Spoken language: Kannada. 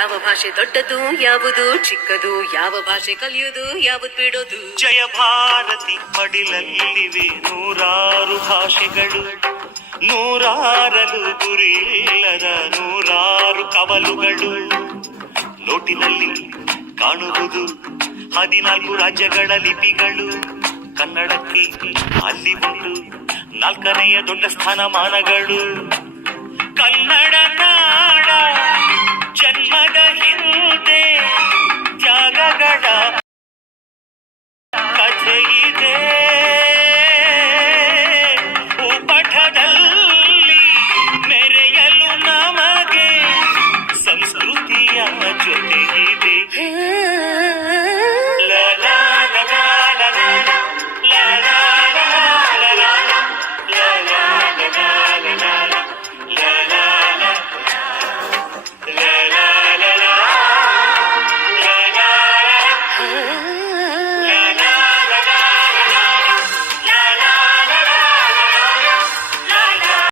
ಯಾವ ಭಾಷೆ ದೊಡ್ಡದು, ಯಾವುದು ಚಿಕ್ಕದು, ಯಾವ ಭಾಷೆ ಕಲಿಯುವುದು, ಯಾವುದು ಬಿಡೋದು? ಜಯ ಭಾರತಿ ಮಡಿಲಲ್ಲಿವೆ ನೂರಾರು ಭಾಷೆಗಳು. ನೂರಾರಲು ಗುರಿಯಿಲ್ಲದ ನೂರಾರು ಕವಲುಗಳು. ನೋಟಿನಲ್ಲಿ ಕಾಣುವುದು ಹದಿನಾಲ್ಕು ರಾಜ್ಯಗಳ ಲಿಪಿಗಳು. ಕನ್ನಡಕ್ಕೆ ಅಲ್ಲಿ ಉಂಟು ನಾಲ್ಕನೆಯ ದೊಡ್ಡ ಸ್ಥಾನಮಾನಗಳು. ಕನ್ನಡ ಇದೆ. ಉಪಠದಲ್ಲಿ ಮೆರೆಯಲು ನಮಗೆ ಸಂಸ್ಕೃತಿಯ ಜೊತೆಗಿದೆ.